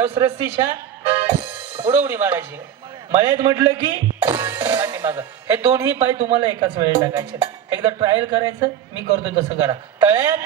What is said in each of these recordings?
त्यावेळेस रस्सीच्या पुढे उडी मारायची. मळ्यात म्हटलं की मागं. हे दोन्ही पाय तुम्हाला एकाच वेळी टाकायचे. एकदा ट्रायल करायचं, मी करतो तसं करा. तळ्यात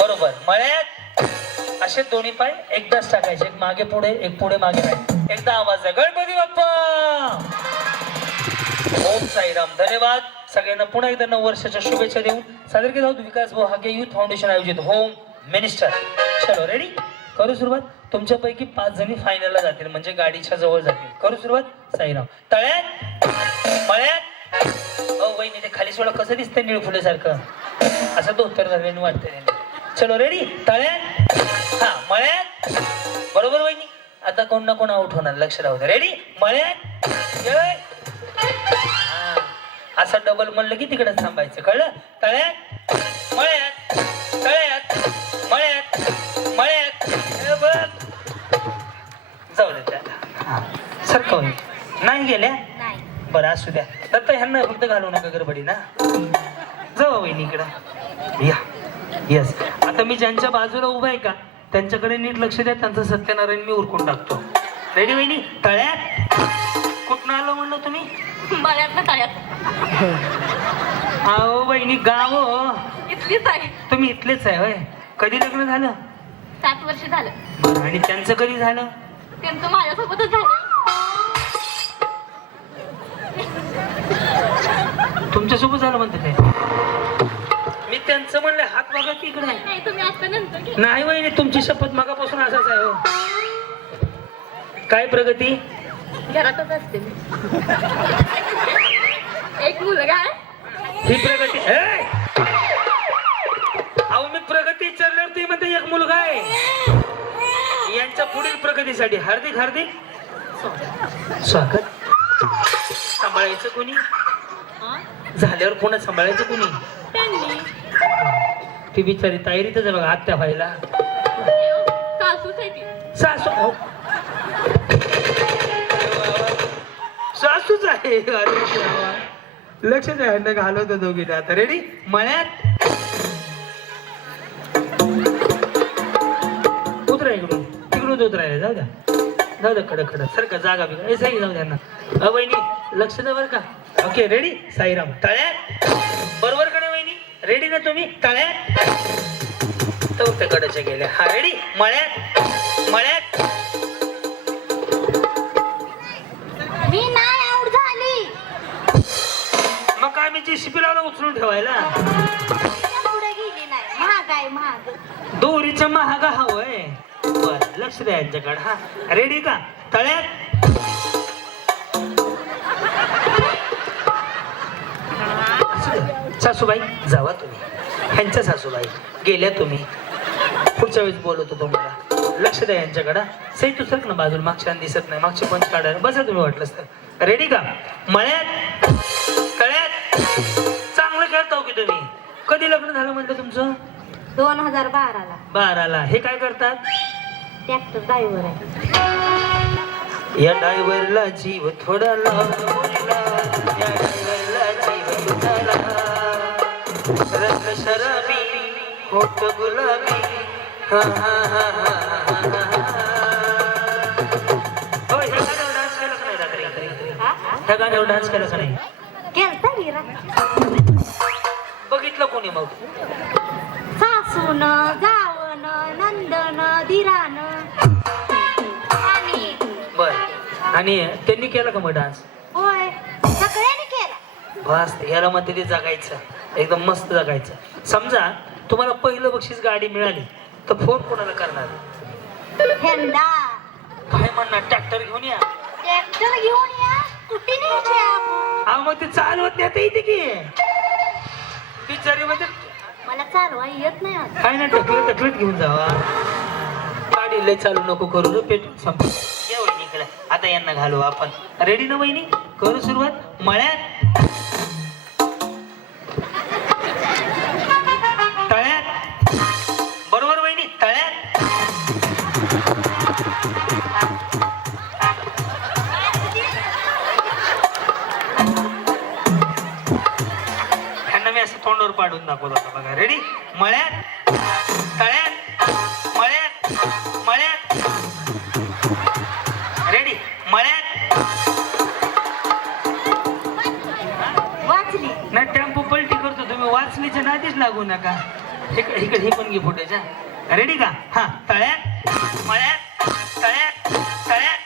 बरोबर, मळ्यात असे दोन्ही पाय एकदाच टाकायचे. एक मागे पुढे, एक पुढे मागे नाही. एकदा आवाज आहे गणपती बाप्पा. ओम साईराम. धन्यवाद सगळ्यांना. पुन्हा एकदा 9 वर्षाच्या शुभेच्छा देऊन सादर केला होता विकास भाऊ हाके युथ फाउंडेशन आयोजित होम मिनिस्टर. चलो रेडी, करू सुरुवात. तुमच्यापैकी 5 जणी फायनलला जातील, म्हणजे गाडीच्या जवळ जातील. करू सुरुवात. साईराम. तळ्यात मळ्यात. वहिनी ते खाली सोडा कसं दिसतंय निळ फुलेसारखं, असं धोतर घालून वाटतंय. चलो रेडी. तळ्यात हा मळ्यात बरोबर वहिनी. आता कोण ना कोण आउट होणार, लक्ष राहू द्या. रेडी. मळ्यात असं डबल म्हणलं की तिकडे थांबायचं, कळलं. तळ्यात मळ्यात तळ्यात मळ्यात मळ्यात. जाऊ दे त्याला सरकव नाही गेल्या बरं असू द्या. तर ह्यांना फक्त घालू नका गडबडी ना. जाऊ वहिनी इकडं या. येस. आता मी ज्यांच्या बाजूला उभा आहे का त्यांच्याकडे नीट लक्ष द्या. त्यांचं सत्यनारायण मी उरकून टाकतो. रेडी वहिनी. तळ्यात कुठनं आलो म्हणलं तुम्ही? मळ्यात तळ्यात. अहो वहिनी गाव इथलीच आहे. तुम्ही इथलेच आहे होय. कधी लग्न झालं? 7 वर्ष झालं. बरं, आणि त्यांचं कधी झालं? त्यांचं माझ्यासोबतच झालं. तुमच्यासोबत झालं म्हणते ते. मी त्यांचं म्हणलं हात बघा की इकडे. नाही तुम्ही आता नंतर. नाही वहिनी तुमची शपथ मगापासून असाच आहे हो. काय प्रगती? घरातच असते मी. एक मुलगा आहे. ही प्रगती. अहो मी प्रगती विचारल्यावर ती म्हणते एक मुलगा आहे. यांच्या पुढील प्रगतीसाठी हार्दिक हार्दिक स्वागत. सांभाळायचं कोणी? झाल्यावर पुन्हा सांभाळायचं कोणी? त्यांनी. ती बिचारी तयारीतच आहे बघा आत्या व्हायला. सासूच आहे ती. सासू सासूच आहे. लक्ष द्या घालवतो दोघीने. आता रेडी. मळ्यात उतरा इकडून तिकडून उतरायला. जाऊ द्या जाऊ द्या. खडक खडक सारखं जागा बिगा हे सही जाऊ द्या ना. वहिनी लक्ष द्या बरं का. Okay ready. साईराम. तळ्यात बरोबर कडे वहिनी. रेडी ना तुम्ही? तळ्यात तर त्या कडेच्या गेल्या. हा रेडी. मळ्यात मळ्यात. मी नाही आऊट झाली. मग काय मी JCB लावला उचलून ठेवायला. पुढे गेली नाही. महाग आहे महाग. दोरीच्या महागा हवंय. बर लक्ष द्या यांच्याकडे. हा रेडी का? तळ्यात सासूबाई जावा तुम्ही. ह्यांच्या सासूबाई गेल्या तुम्ही. पुढच्या वेळेस बोलवतो तुम्हाला. लक्ष द्या यांच्याकडे. सही तू सरक ना बाजूला. मागच्या दिसत नाही. मागचे पंच काढायला बसा तुम्ही वाटलंच तर. रेडी का? मळ्यात तळ्यात. चांगलं खेळताव की तुम्ही. कधी लग्न झालं म्हणलं तुमचं? 2012ला. 12ला. हे काय करतात? ट्रॅक्टर ड्रायव्हर आहे. या ड्रायव्हरला जीव थोडा लावला. या ड्रायव्हरला जीव थोडा. रत्न शराबी होठ गुलाबी. हा हा हा हा हो. ह्या गाण्यावर डान्स केला का नाही रात्री? ह्या गाण्यावर डान्स केला का नाही? केलता मीरा. बघितलं कोणी मग? सासून जावन नंदन धीरान आणि. बर. आणि त्यांनी केला का मग डान्स? होय सगळ्यांनी केला. बस याला मध्ये ते जगायचं. एकदम मस्त जगायचं. समजा तुम्हाला पहिलं बक्षीस गाडी मिळाली तर फोन कोणाला करणार? हेंडा. काय म्हणणार? ट्रॅक्टर घेऊन या. ट्रॅक्टर घेऊन या. स्कूटी न्यायची आपण. हा मग ते चालवत नाही येते की बिचारी. म्हणजे मला चालवा येत नाही आता. काय नाही टकलत टकलत घेऊन जावा. गाडी लय चालू नको करू रे. पेट्रोल संपलं. या वहिनीकडे. आता यांना घालू आपण. रेडी ना वहिनी? करू सुरुवात. मळ्यात तळ्यात बरोबर वहिनी. तळ्यात ह्यांना मी असं तोंडावर पाडून दाखवत होता बघा. रेडी. मळ्यात तळ्यात मळ्यात मळ्यात लागू नका. इकडे हे पण घे फुटेच्या. रेडी का? हा, तळ्यात मळ्यात तळ्यात तळ्यात.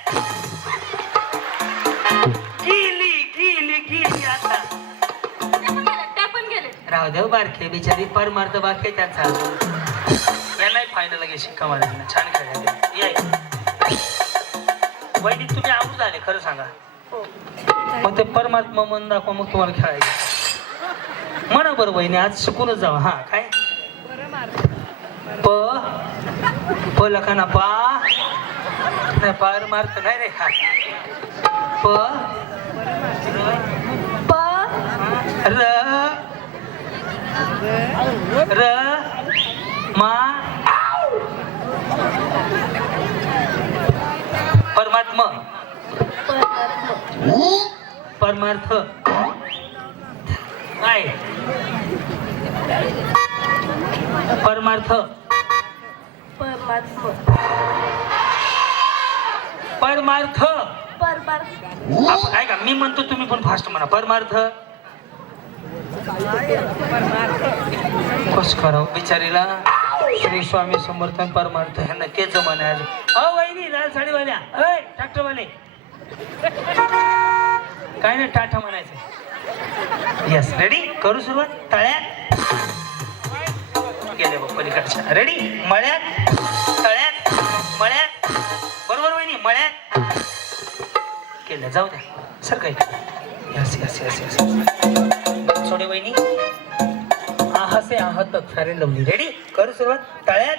गेली आता. ते पण गेले. राहू देव बारखे बिचारी पर मारत बाकी त्यांचा नाही फायनल घे शिक्का मारा. छान खेळायला या. वहिनी तुम्ही आऊट झाले खरं सांगा. मग ते परमात्मा मन दाखवा मग तुम्हाला खेळायचं म्हणा. बरं वहिनी आज शिकूनच जावा. हा काय प लखाना पा नाही पार मारत नाही रे. हा प र र मा परमात्मा परमार्थ काय परमार्थ परमार्थ आपण ऐका मी म्हणतो तुम्ही पण फास्ट म्हणा. परमार्थ कस करावं बिचारीला. श्री स्वामी समर्थन परमार्थ ह्यांना तेच म्हणे. आज वहिनी लाल साडीवाल्या ट्रॅक्टरवाले काय नाही टाटा म्हणायचं. येस रेडी करू सुरुवात. तळ्यात गेले बघ पलीकडच्या. रेडी मळ्यात तळ्यात मळ्यात. बरोबर वहिनी मळ्यात केलं. जाऊ द्या सर काही. यस यस यस यस सोडे वहिनी. आहसे आहत फॅरेन लवली. रेडी करू सुरुवात. तळ्यात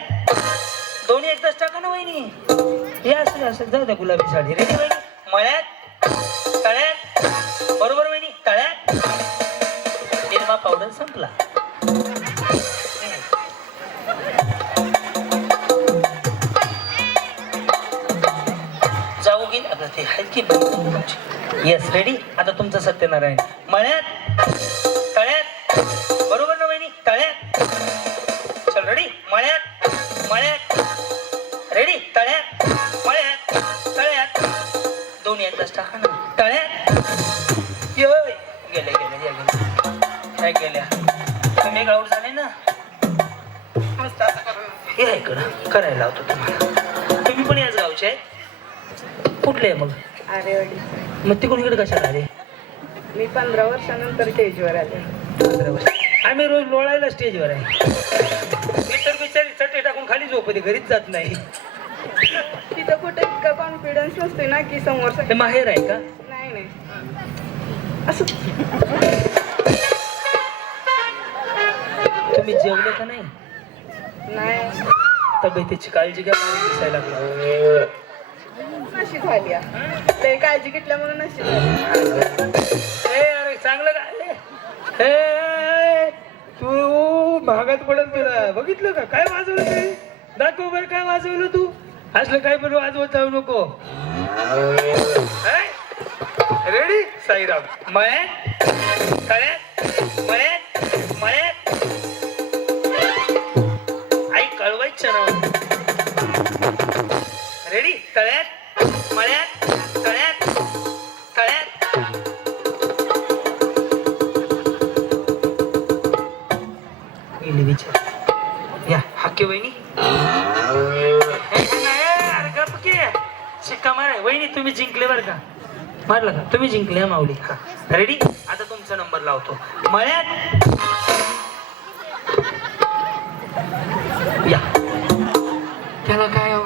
दोन्ही एकदाच टाका ना वहिनी. हे असं असं जाऊ द्या. गुलाबी साडी. रेडी वहिनी मळ्यात तळ्यात. बरोबर वहिनी तळ्यात. निरमा पावडर संपला. जाऊ गेली आता ते आहेत की. Yes ready. आता तुमचं सत्यनारायण. मळ्यात तळ्यात. बरोबर ना वहिनी तळ्यात. चल रेडी मळ्यात मळ्यात. रेडी तळ्यात मळ्यात तळ्यात. दोन्ही एकदाच टाका ना. तळ्यात गेले गेले गेले काय गेल्या. तुम्ही गाऊट झाले ना. मस्त असं करून हे इकडं करायला लावतो तुम्हाला. तुम्ही पण याच गावचे आहे. कुठले आहे मग? मग तिकडून इकडे कशाला आले? मी 15 वर्षानंतर स्टेजवर आले. 15 वर्ष. आम्ही रोज लोळायला स्टेजवर आहे. मी तर बिचारी चटे टाकून खाली झोपते घरीच जात नाही. तिथं कुठे इतका कॉन्फिडन्स नसते ना की समोर ते माहेर आहे का? नाही नाही असं. तुम्ही जेवले का नाही? नाही तब्येतीची काळजी घ्या. दिसायला लागला. अशी झाली ते काळजी घेतल्या म्हणून अशी झाली. अरे चांगलं काय तू भागात पडत तुला बघितलं का? काय वाजवलं ते? दाखव बरं काय वाजवलं तू. असलं काय पण वाजवत जाऊ नको. रेडी साईराम. मळ्यात तळ्यात मळ्यात मळ्यात. आई कळवायचं ना. रेडी तळ्यात मळ्यात तळ्यात तळ्यात. गेली विचार. या हाके वहिनी. अरे गप की शिक्का मारे. वहिनी तुम्ही जिंकले बरं का. मारलं का? तुम्ही जिंकले माऊली. हा रेडी. आता तुमचा नंबर लावतो. मळ्यात या. त्याला काय हो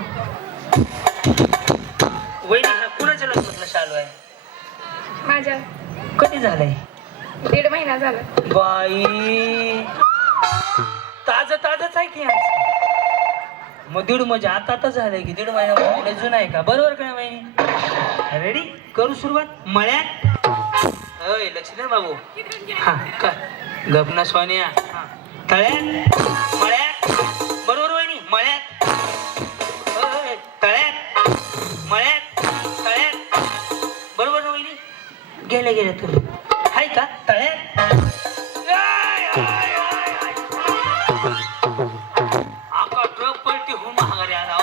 वहिनी. हा कुणाच्या लग्नातला शालू आहे? माझ्या कधी झालंय? 1.5 महिना झाला. बाई ताजच आहे की आज. मग 1.5 म्हणजे आता झालंय की 1.5 महिना जुना आहे का? बरोबर का वहिनी? रेडी करू सुरुवात. मळ्यात लक्ष द्या बाबू. हा काय गपना सोन्या. तळ्यात मळ्यात. बरोबर वहिनी मळ्यात तळ्यात मळ्यात तळ्यात. बरोबर ना वहिनी. गेले गेले तुम्ही हाय का? तळ्यात आका ट्रक पलटी होऊन महागारी आला.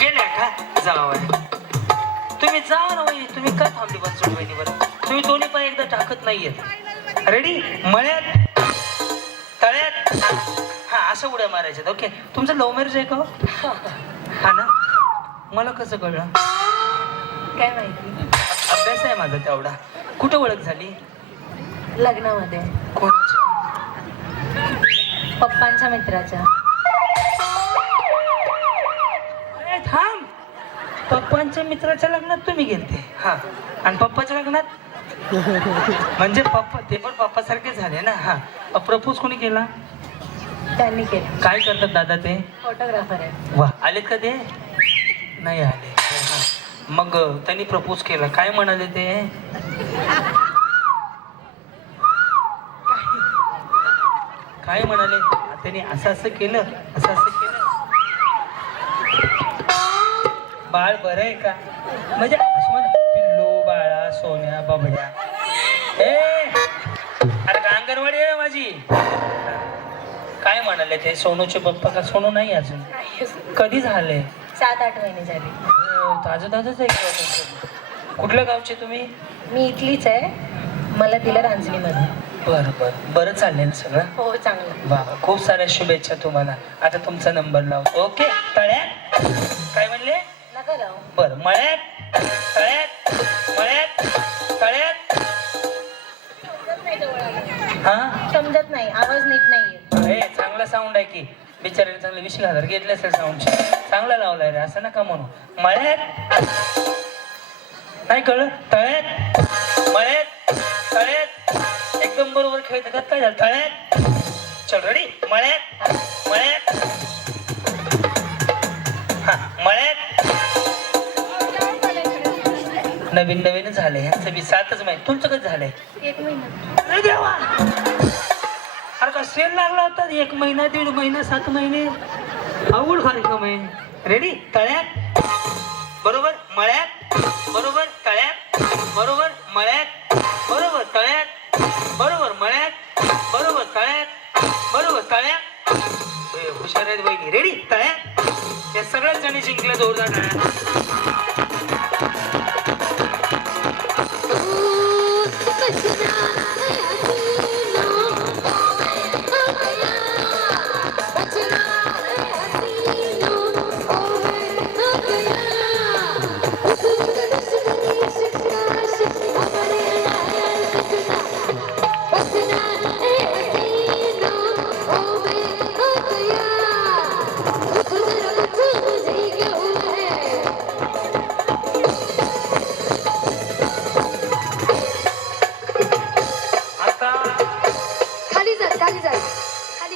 गेल्या का? जावा तुम्ही जावा ना वहिनी. तुम्ही काय थांबली बनसोड वहिनी बरं. तुम्ही दोन्ही पाय एकदा टाकत नाहीये. रेडी मळ्यात हा अशा उड्या मारायच्यात. ओके, तुमचं लव्ह मॅरेज आहे का हो? हा ना, मला कसं कळलं? काय माहिती, अभ्यास आहे माझा तेवढा. कुठं ओळख झाली? लग्नामध्ये कोणाच्या? पप्पांच्या मित्राच्या. ए, थांब. पप्पांच्या मित्राच्या लग्नात तुम्ही गेलते? हा, आणि पप्पाच्या लग्नात म्हणजे पप्पा ते पण पप्पासारखे झाले ना. हा, प्रपोज कोणी केला? त्यांनी केलं. काय करतात दादा ते? फोटोग्राफर आहे. वा, आलेत का ते? नाही आले. हा. मग त्यांनी प्रपोज केला, काय म्हणाले ते? काय म्हणाले? त्यांनी असं असं केलं, असं असं केलं. बाळ बरं आहे का? म्हणजे पिल्लू, बाळा, सोन्या, बबड्या. ए, अरे अंगणवाडी आहे माझी. काय म्हणाले ते? सोनूचे पप्पा का? सोनू नाही अजून. कधी झाले? 7-8 महिने झाले. ताजं ताजंच आहे का तुमचं? कुठल्या गावचे तुम्ही? मी इथलीच आहे, मला दिलं रांजणीमध्ये. बरं बरं, बरं चाललेलं सगळं. हो, चांगलं. वा, खूप साऱ्या शुभेच्छा तुम्हाला. आता तुमचा नंबर लावतो. ओके. तळ्यात काय म्हणले? नका लावू. बरं, मळ्यात, तळ्यात, मळ्यात, तळ्यात. हा, समजत नाही, आवाज नीट नाहीये. हे चांगला साऊंड आहे की. बिचाराने चांगले 20,000 घेतले असेल साऊंडचे. चांगला लावलाय रे, असं नका म्हणू. मळ्यात नाही कळलं? तळ्यात, मळ्यात, तळ्यात. एकदम बरोबर खेळत का? काय झालं? तळ्यात. चल रेडी. मळ्यात, मळ्यात, हा, मळ्यात. नवीन नवीन झालंय ह्यांचं बी. 7च महिने. तुमचं कधी झालंय? 1 महिना. अरे देवा, अरे का सेल लागला होता? 1 महिना, 1.5 महिना, 7 महिने. अवघड कार्यक्रम आहे. रेडी. तळ्यात बरोबर, मळ्यात बरोबर, तळ्यात बरोबर, मळ्यात बरोबर, तळ्यात बरोबर, मळ्यात बरोबर, तळ्यात बरोबर, तळ्यात. हुशार आहेत बहिणी. रेडी. तळ्यात. या सगळ्याच जणी जिंकल्या जोरदार तळ्यात.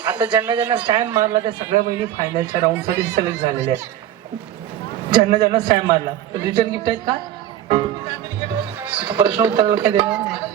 आता ज्यांना ज्यांना स्टॅम्प मारला त्या सगळ्या बहिणी फायनलच्या राऊंड साठी सिलेक्ट झालेल्या आहेत. ज्यांना ज्यांना स्टॅम्प मारला रिटर्न गिफ्ट आहेत का? प्रश्न उत्तराला काय देणार?